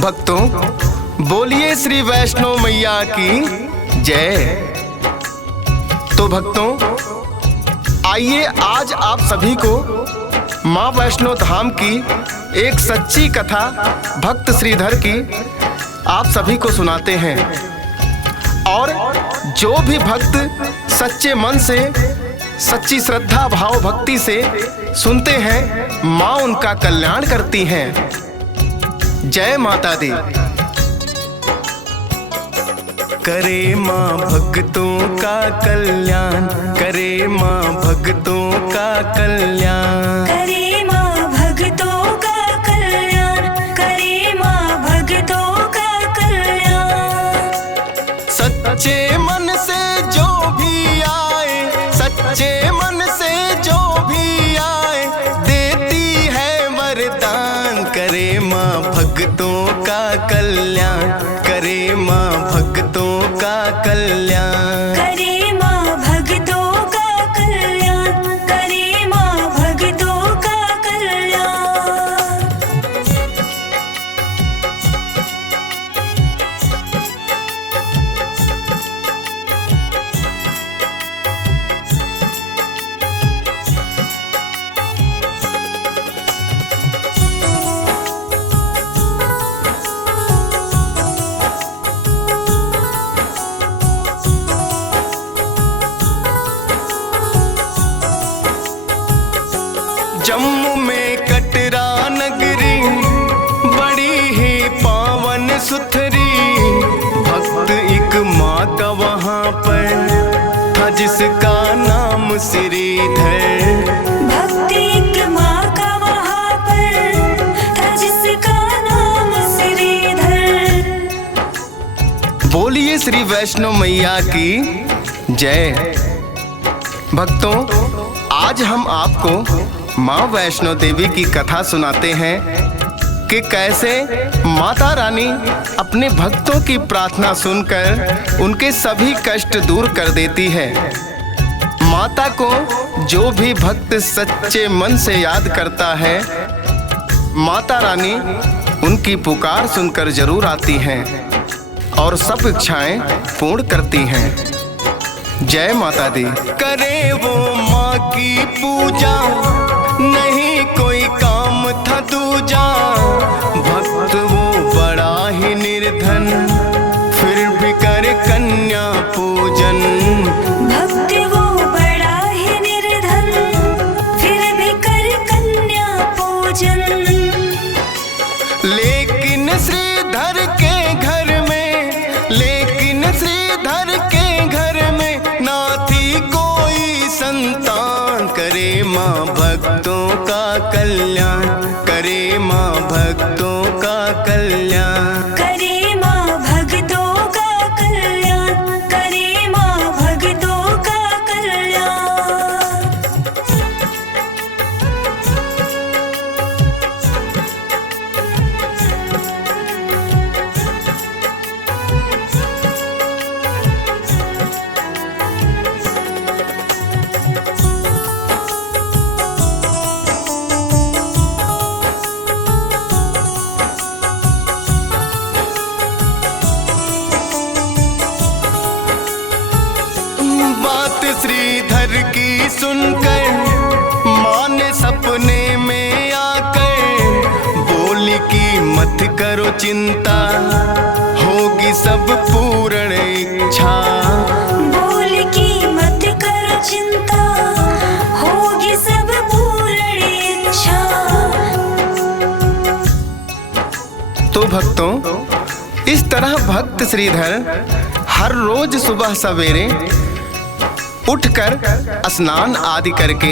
भक्तों, बोलिए श्री वैष्णो मैया की जय। तो भक्तों, आइए आज आप सभी को माँ वैष्णो धाम की एक सच्ची कथा भक्त श्रीधर की आप सभी को सुनाते हैं। और जो भी भक्त सच्चे मन से, सच्ची श्रद्धा भाव भक्ति से सुनते हैं, माँ उनका कल्याण करती हैं। जय माता दी। करे माँ भक्तों का कल्याण, करे माँ भक्तों का कल्याण, करे माँ भक्तों का कल्याण, करे माँ भक्तों का कल्याण। सच्चे मन से जो भी आए, सच्चे मन से जो भी आए, देती है वरदान। करे माँ भक्तों का कल्याण, करे माँ भक्तों का कल्याण, करे माँ भक्तों का कल्याण, करे माँ भक्तों का कल्याण। जम्मू में कटरा नगरी बड़ी ही पावन सुथरी, भक्त एक माँ का वहाँ पर था जिसका नाम श्रीधर। भक्त एक माँ का वहाँ पर था जिसका नाम श्रीधर। बोलिए श्री वैष्णो मैया की जय। भक्तों, आज हम आपको माँ वैष्णो देवी की कथा सुनाते हैं कि कैसे माता रानी अपने भक्तों की प्रार्थना सुनकर उनके सभी कष्ट दूर कर देती है। माता को जो भी भक्त सच्चे मन से याद करता है, माता रानी उनकी पुकार सुनकर जरूर आती हैं और सब इच्छाएं पूर्ण करती हैं। जय माता दी। करे वो माँ की पूजा, नहीं कोई काम था दूजा, भक्त वो बड़ा ही निर्धन, फिर भी करे कन्या पूजन। भक्त वो बड़ा ही निर्धन, फिर भी कर कन्या पूजन। लेकिन श्रीधर के घर में, लेकिन श्रीधर के घर में ना थी कोई संतान। करे माँ भक्तों का कल्याण, करे माँ भक्तों का कल्याण, करे माँ भक्तों का कल्याण, करे माँ भक्तों का कल्याण। बात श्रीधर की सुनकर माँ ने सपने में आकर बोली कि मत करो चिंता, होगी सब पूर्ण इच्छा। बोल की मत करो चिंता, होगी सब पूर्ण इच्छा। तो भक्तों, इस तरह भक्त श्रीधर हर रोज सुबह सवेरे उठकर स्नान आदि करके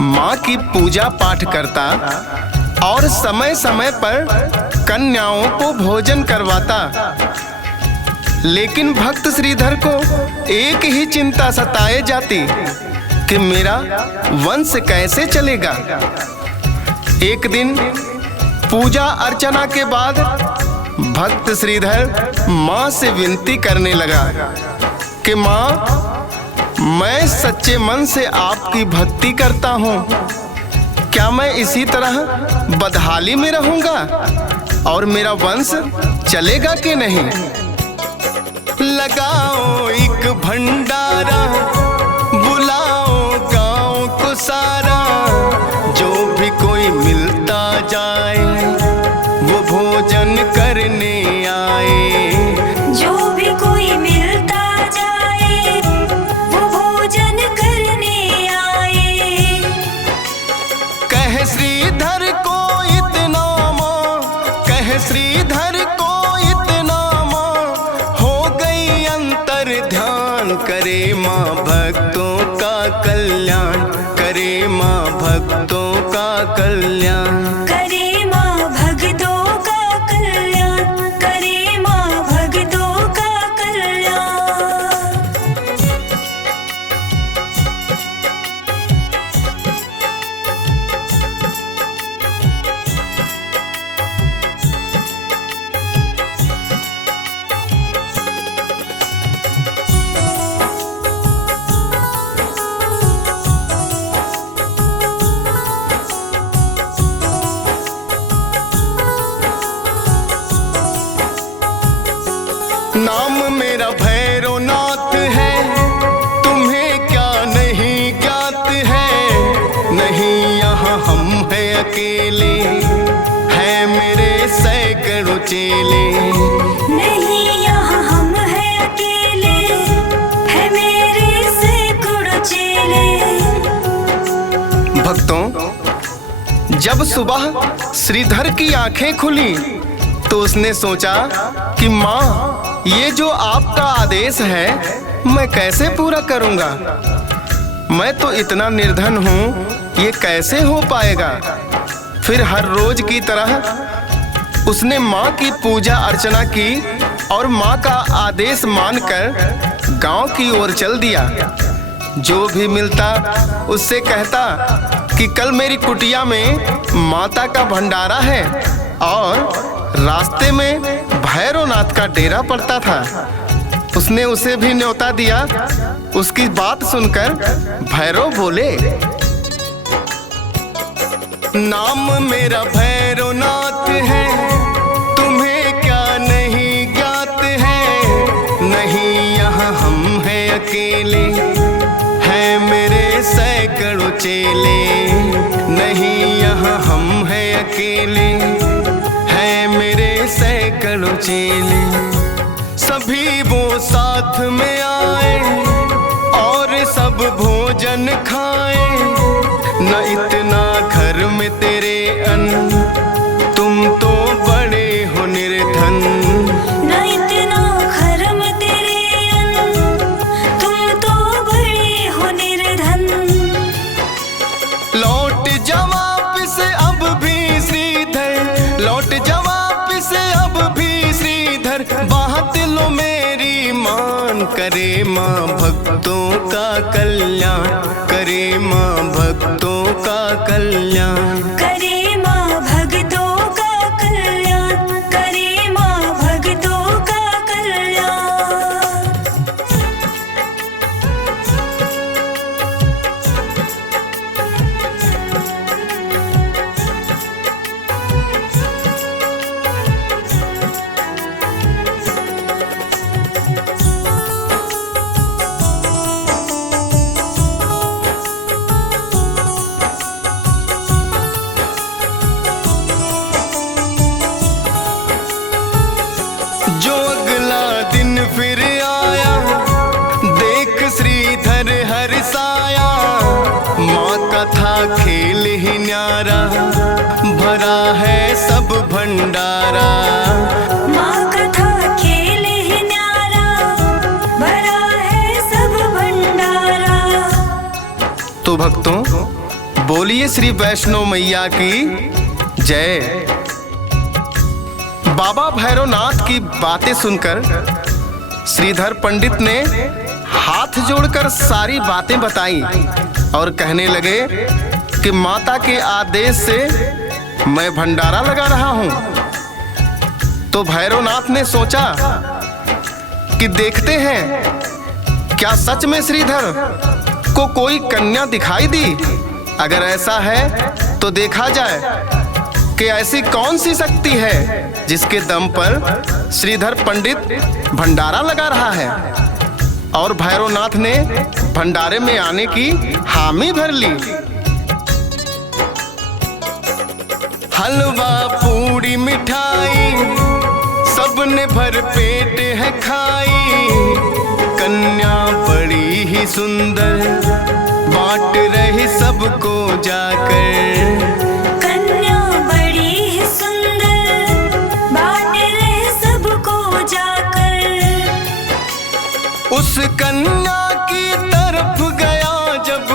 माँ की पूजा पाठ करता और समय समय पर कन्याओं को भोजन करवाता। लेकिन भक्त श्रीधर को एक ही चिंता सताए जाती कि मेरा वंश कैसे चलेगा। एक दिन पूजा अर्चना के बाद भक्त श्रीधर माँ से विनती करने लगा कि माँ, मैं सच्चे मन से आपकी भक्ति करता हूँ, क्या मैं इसी तरह बदहाली में रहूंगा? और मेरा वंश चलेगा कि नहीं। लगाओ एक भंडारा, बुलाओ गांव को सारा, जो भी कोई मिलता जाए वो भोजन करने आए। जो भी कोई मिलता जाए वो भोजन करने आए। कह श्रीधर को इतना मां, कह श्रीधर को इतना मां, हो गई अंतर ध्यान। करे मां भक्तों का कल्याण, करे मां भक्तों का कल्याण। करे मां भक्तों का कल्याण, करे मां भक्तों का कल्याण। नाम मेरा भैरवनाथ है, तुम्हें क्या नहीं ज्ञात है। नहीं यहाँ हम हैं अकेले, है मेरे सैकड़ों चेले। नहीं यहाँ हम हैं अकेले, है मेरे सैकड़ों चेले। भक्तों, जब सुबह श्रीधर की आंखें खुली तो उसने सोचा कि माँ, ये जो आपका आदेश है मैं कैसे पूरा करूंगा। मैं तो इतना निर्धन हूँ, ये कैसे हो पाएगा। फिर हर रोज की तरह उसने माँ की पूजा अर्चना की और माँ का आदेश मानकर गांव की ओर चल दिया। जो भी मिलता उससे कहता कि कल मेरी कुटिया में माता का भंडारा है। और रास्ते में भैरवनाथ का डेरा पड़ता था। उसने उसे भी न्योता दिया। उसकी बात सुनकर भैरव बोले, नाम मेरा भैरवनाथ है, तुम्हें क्या नहीं ज्ञात है। नहीं यहाँ हम हैं अकेले, है मेरे सैकड़ों चेले। नहीं यहाँ हम हैं अकेले, है मेरे सैकड़ों चेले। सभी वो साथ में आए और सब भोजन खाए। न इतना घर में तेरे अन्न, तुम तो बड़े हो निर्धन। न इतना घर में तेरे अन्न, तुम तो बड़े हो निर्धन। लौट जा वापिस अब भी श्रीधर, लौट जा वापिस अब भी श्रीधर। बात लो मेरी मान, करे माँ भक्तों का कल्याण, करे माँ भक्तों का कल्याण। करे मां भक्तों का कल्याण, करे मां भक्तों का कल्याण। जो अगला दिन फिर आया, देख श्रीधर हर्षाया। माँ का था खेल ही न्यारा, भरा है सब भंडारा। माँ का था खेल ही न्यारा, भरा है सब भंडारा। तो भक्तों, बोलिए श्री वैष्णो मैया की जय। बाबा भैरवनाथ की बातें सुनकर श्रीधर पंडित ने हाथ जोड़कर सारी बातें बताई और कहने लगे कि माता के आदेश से मैं भंडारा लगा रहा हूं। तो भैरवनाथ ने सोचा कि देखते हैं क्या सच में श्रीधर को कोई कन्या दिखाई दी। अगर ऐसा है तो देखा जाए कि ऐसी कौन सी शक्ति है जिसके दम पर श्रीधर पंडित भंडारा लगा रहा है और भैरवनाथ ने भंडारे में आने की हामी भर ली। हलवा पूड़ी मिठाई सबने भर पेट है खाई, कन्या बड़ी ही सुंदर बांट रही सबको जाकर। कन्या बड़ी ही सुंदर बांट रहे सबको जाकर। उस कन्या की तरफ गया जब,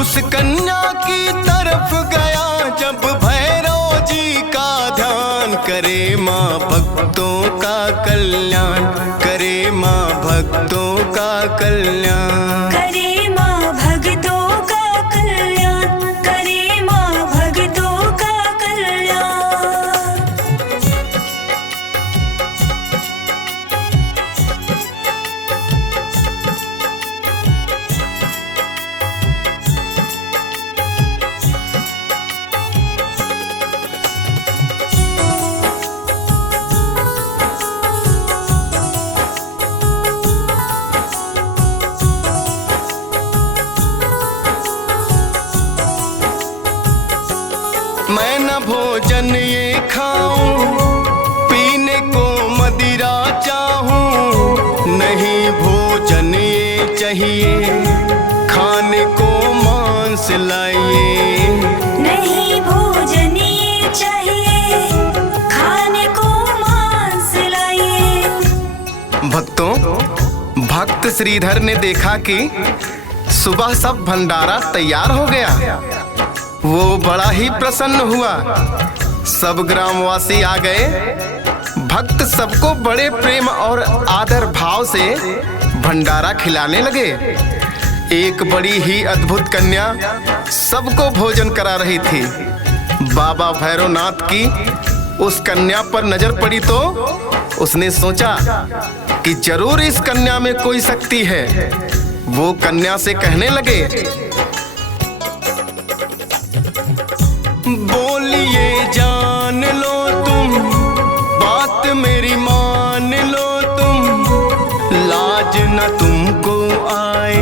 उस कन्या की तरफ गया जब, भैरव जी का ध्यान करे माँ भक्तों का कल्याण, करे माँ भक्तों का कल्याण। करे माँ भक्तों का कल्याण, करे माँ भक्तों का कल्याण। मैं न भोजन ये खाऊं, पीने को मदिरा चाहूं, नहीं भोजन ये चाहिए, खाने को मांस लाइए। नहीं भोजन ये चाहिए, खाने को मांस लाइए। भक्तों, भक्त श्रीधर ने देखा कि सुबह सब भंडारा तैयार हो गया। वो बड़ा ही प्रसन्न हुआ। सब ग्रामवासी आ गए। भक्त सबको बड़े प्रेम और आदर भाव से भंडारा खिलाने लगे। एक बड़ी ही अद्भुत कन्या सबको भोजन करा रही थी। बाबा भैरवनाथ की उस कन्या पर नजर पड़ी तो उसने सोचा कि जरूर इस कन्या में कोई शक्ति है। वो कन्या से कहने लगे, बोलिए जान लो तुम, बात मेरी मान लो तुम, लाज न तुमको आए,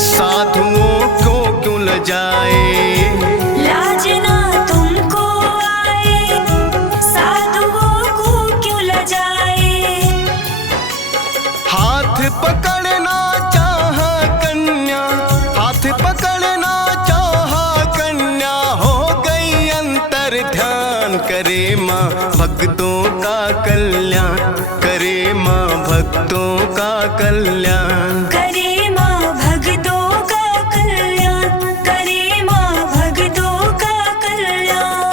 साधुओं को क्यों लजाए। लाज ना तुमको आए, साधुओं को क्यों लजाए। हाथ पकड़ना चाहा कन्या, हाथ पकड़ना चाहा कन्या, हो गई अंतर ध्यान, करे माँ भक्तों का कल्याण, करे माँ भक्तों का कल्याण। करे माँ भक्तों का कल्याण, करे माँ भक्तों का कल्याण।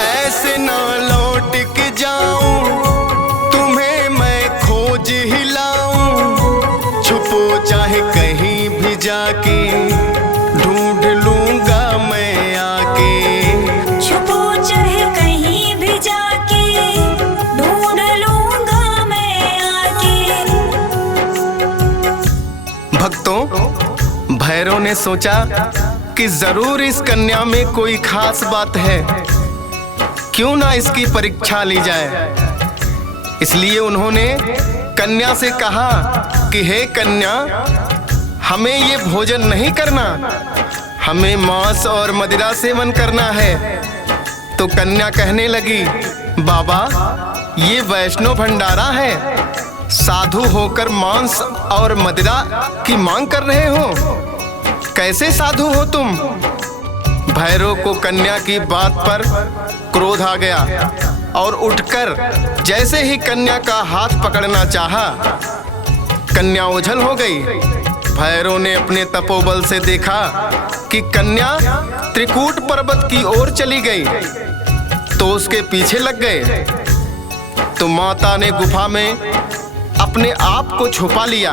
ऐसे ना लौट के जाऊं, तुम्हें मैं खोज ही लाऊं, छुपो चाहे कहीं भी जाके, ढूंढ लूंगा मैं आके। छुपो चाहे कहीं भी जाके, ढूंढ लूंगा मैं आके। भक्तों, भैरव ने सोचा कि जरूर इस कन्या में कोई खास बात है, क्यों ना इसकी परीक्षा ली जाए। इसलिए उन्होंने कन्या से कहा कि हे कन्या, हमें ये भोजन नहीं करना, हमें मांस और मदिरा सेवन करना है। तो कन्या कहने लगी, बाबा ये वैष्णव भंडारा है, साधु होकर मांस और मदिरा की मांग कर रहे हो, कैसे साधु हो तुम। भैरव को कन्या की बात पर क्रोध आ गया और उठकर जैसे ही कन्या का हाथ पकड़ना चाहा, कन्या ओझल हो गई। भैरव ने अपने तपोबल से देखा कि कन्या त्रिकूट पर्वत की ओर चली गई, तो उसके पीछे लग गए। तो माता ने गुफा में अपने आप को छुपा लिया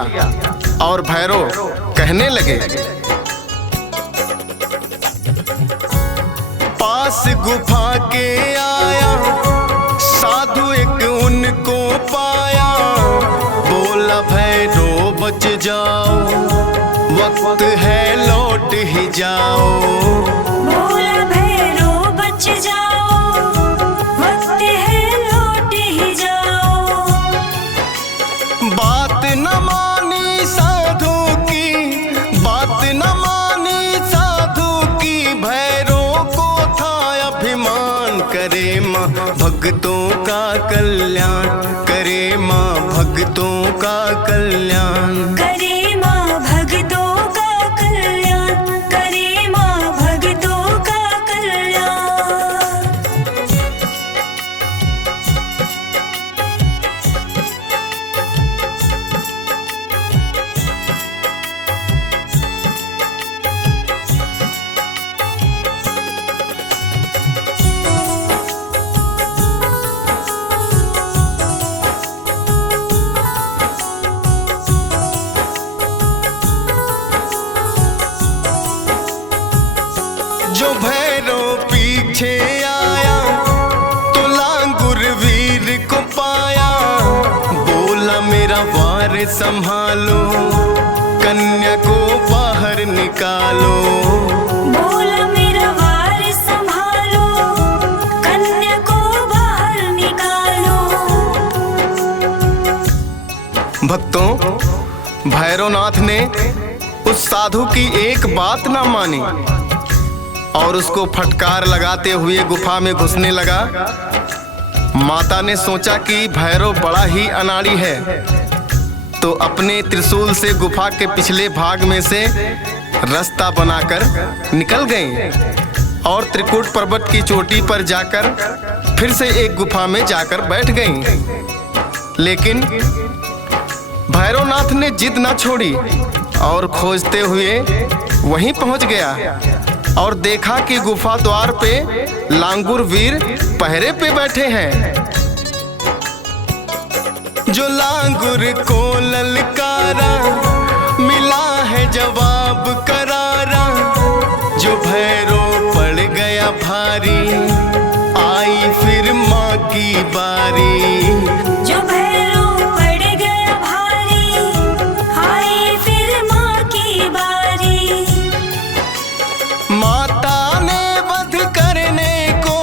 और भैरव कहने लगे, पास गुफा के आया साधु एक उनको पाया, बोला भैरव बच जाओ, वक्त है लौट ही जाओ। बोला भैरव बच जाओ, वक्त है लौट ही जाओ। बात न मानी साधु की, बात न मानी साधु की, भैरव को था अभिमान, करे माँ भक्तों का कल्याण, करे माँ भक्तों का कल्याण। करे माँ भक्तों का कल्याण, करे माँ भक्तों का कल्याण। जो भैरव पीछे आया तो लांगुर वीर को पाया, बोला मेरा वार संभालो, कन्या को बाहर निकालो। बोला मेरा वार संभालो, कन्या को बाहर निकालो। भक्तों, भैरवनाथ ने उस साधु की एक बात ना मानी और उसको फटकार लगाते हुए गुफा में घुसने लगा। माता ने सोचा कि भैरव बड़ा ही अनाड़ी है, तो अपने त्रिशूल से गुफा के पिछले भाग में से रास्ता बनाकर निकल गई और त्रिकूट पर्वत की चोटी पर जाकर फिर से एक गुफा में जाकर बैठ गई। लेकिन भैरवनाथ ने जिद न छोड़ी और खोजते हुए वहीं पहुंच गया और देखा कि गुफा द्वार पे लांगुर वीर पहरे पे बैठे हैं। जो लांगुर को ललकारा, मिला है जवाब करारा, जो भैरव पड़ गया भारी, आई फिर माँ की बारी। जो भैरव पड़ गया भारी, आई फिर माँ की बारी। माता ने वध करने को,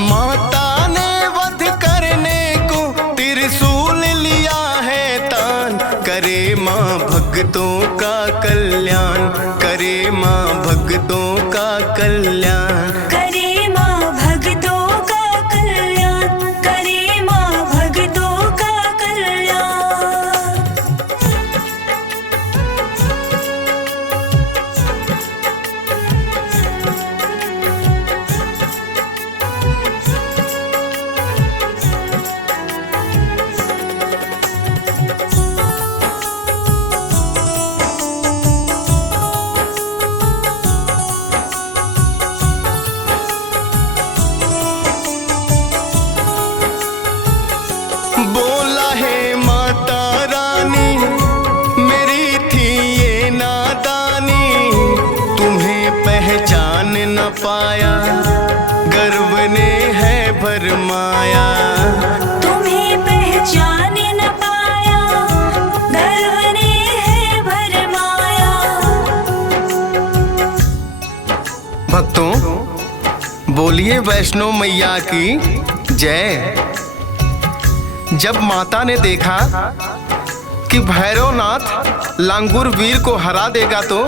माता ने वध करने को, त्रिशूल लिया है तान, करे माँ भक्तों का कल्याण, करे माँ भक्तों का कल्याण। करे माँ भक्तों का कल्याण, करे माँ भक्तों का कल्याण। बोला है माता रानी, मेरी थी ये नादानी, तुम्हें पहचान न पाया, गर्व ने है भरमाया। तुम्हें पहचान न पाया, गर्व ने है भरमाया। भक्तों, बोलिए वैष्णो मैया की जय। जब माता ने देखा कि भैरवनाथ लांगुर वीर को हरा देगा तो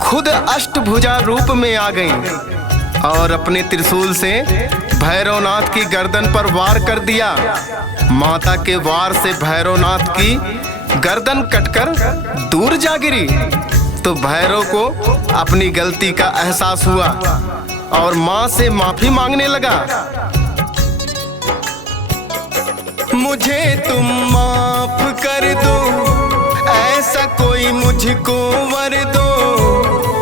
खुद अष्टभुजा रूप में आ गई और अपने त्रिशूल से भैरवनाथ की गर्दन पर वार कर दिया। माता के वार से भैरवनाथ की गर्दन कटकर दूर जा गिरी तो भैरव को अपनी गलती का एहसास हुआ और माँ से माफी मांगने लगा। मुझे तुम माफ कर दो, ऐसा कोई मुझको वर दो,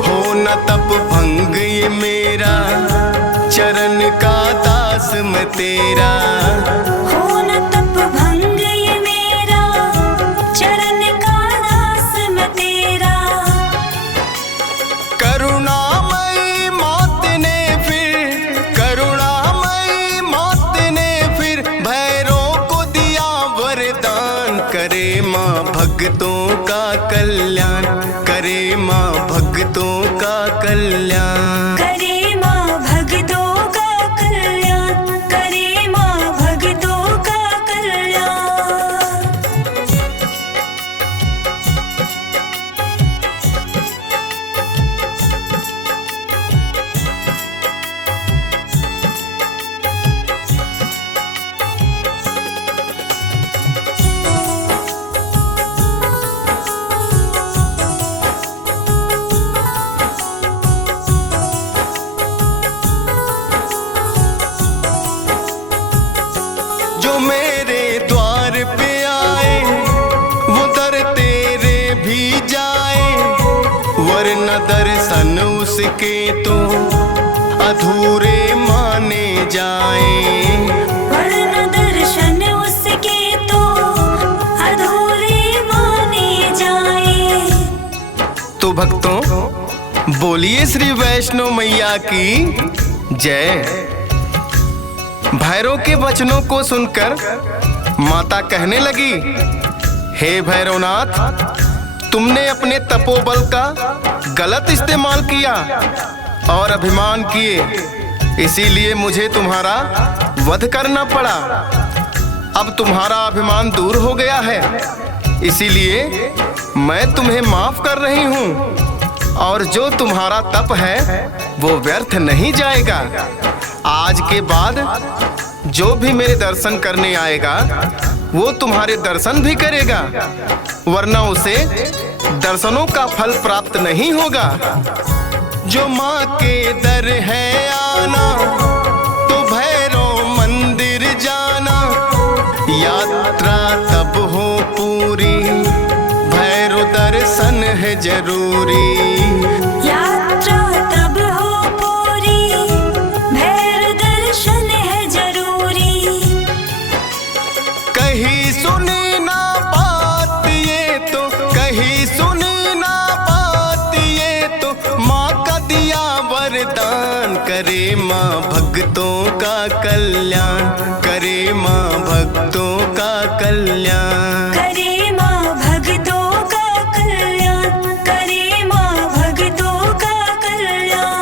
हो न तप भंग ये मेरा, चरण का दास मैं तेरा। हो न करे माँ भक्तों का कल्याण, करे माँ भक्तों का कल्याण। करे माँ भक्तों का कल्याण, करे माँ भक्तों का कल्याण। जो मेरे द्वार पे आए वो दर तेरे भी जाए, वरना दर्शन उसके तो अधूरे माने जाए। वरना दर्शन उसके तो अधूरे माने जाए। तो भक्तों बोलिए श्री वैष्णो मैया की जय। भैरव के वचनों को सुनकर माता कहने लगी, हे भैरवनाथ, तुमने अपने तपोबल का गलत इस्तेमाल किया और अभिमान किए, इसीलिए मुझे तुम्हारा वध करना पड़ा। अब तुम्हारा अभिमान दूर हो गया है, इसीलिए मैं तुम्हें माफ कर रही हूँ और जो तुम्हारा तप है वो व्यर्थ नहीं जाएगा। आज के बाद जो भी मेरे दर्शन करने आएगा वो तुम्हारे दर्शन भी करेगा, वरना उसे दर्शनों का फल प्राप्त नहीं होगा। जो माँ के दर है आना तो भैरव मंदिर जाना, यात्रा तब हो पूरी, भैरव दर्शन है जरूरी। यात्रा तब हो पूरी, भैरव दर्शन है जरूरी। कहीं सुनी ना बात ये तो, कहीं सुनी ना बात ये तो, माँ का दिया वरदान, करे माँ भक्तों का कल्याण, करे माँ भक्तों का कल्याण। करे माँ भक्तों का कल्याण, करे माँ भक्तों का कल्याण।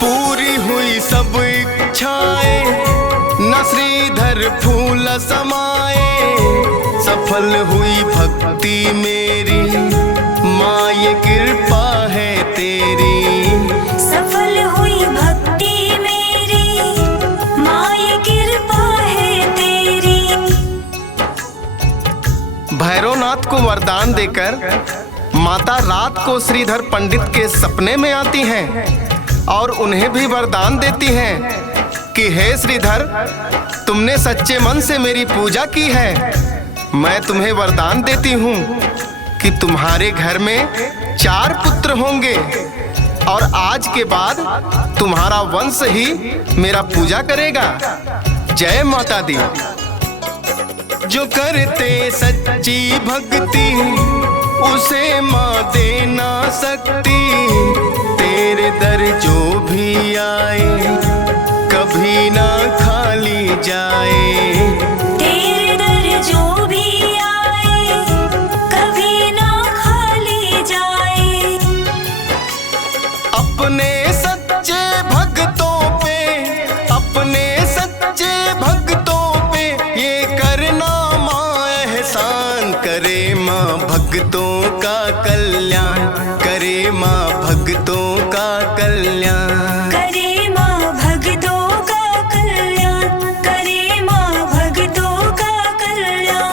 पूरी हुई सब इच्छाएं, न श्रीधर फूल समाए, सफल हुई भक्ति मेरी, माँ ये कृपा है तेरी। सफल हुई भक्ति मेरी, माँ ये कृपा है तेरी। भैरवनाथ को वरदान देकर माता रात को श्रीधर पंडित के सपने में आती हैं और उन्हें भी वरदान देती हैं कि हे श्रीधर, तुमने सच्चे मन से मेरी पूजा की है, मैं तुम्हें वरदान देती हूँ कि तुम्हारे घर में 4 पुत्र होंगे और आज के बाद तुम्हारा वंश ही मेरा पूजा करेगा। जय माता दी। जो करते सच्ची भक्ति उसे माँ देना सकती, तेरे दर जो भी आए कभी ना खाली जाए। तेरे दर जो भी आए कभी ना खाली जाए। अपने सच्चे भक्तों पे, अपने सच्चे भक्तों पे ये करना माँ एहसान, करे माँ भक्तों का कल्याण, करे माँ भक्तों का कल्याण। करे माँ भक्तों का कल्याण, करे माँ भक्तों का कल्याण।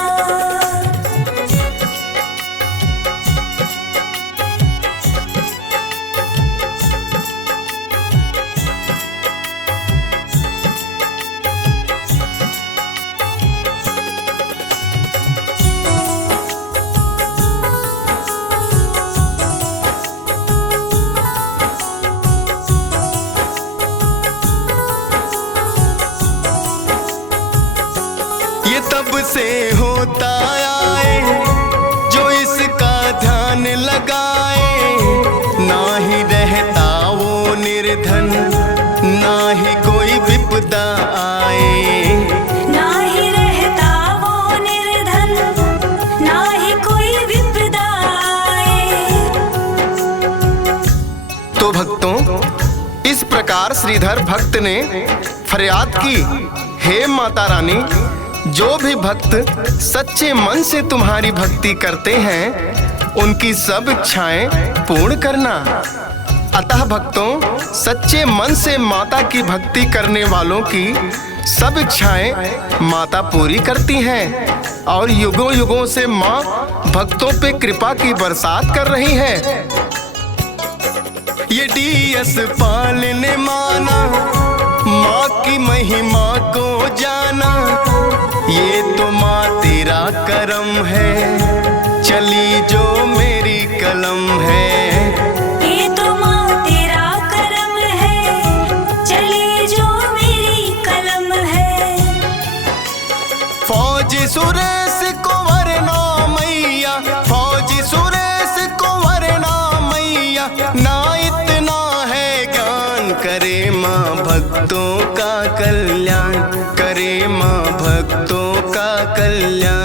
श्रीधर भक्त ने फरियाद की, हे माता रानी, जो भी भक्त सच्चे मन से तुम्हारी भक्ति करते हैं उनकी सब इच्छाएं पूर्ण करना। अतः भक्तों, सच्चे मन से माता की भक्ति करने वालों की सब इच्छाएं माता पूरी करती हैं और युगों युगों से माँ भक्तों पे कृपा की बरसात कर रही है। ये डीएस पाल ने माना, माँ की महिमा को जाना, ये तो माँ तेरा करम है, चली जो मेरी कलम है। ये तो माँ तेरा करम है, चली जो मेरी कलम है। फौजी सुरेश को वरना मैया, फौजी सुरेश को वरना मैया, ना इतना है ज्ञान, करे माँ भक्तों का कल्याण, करे माँ भक्तों का कल्याण।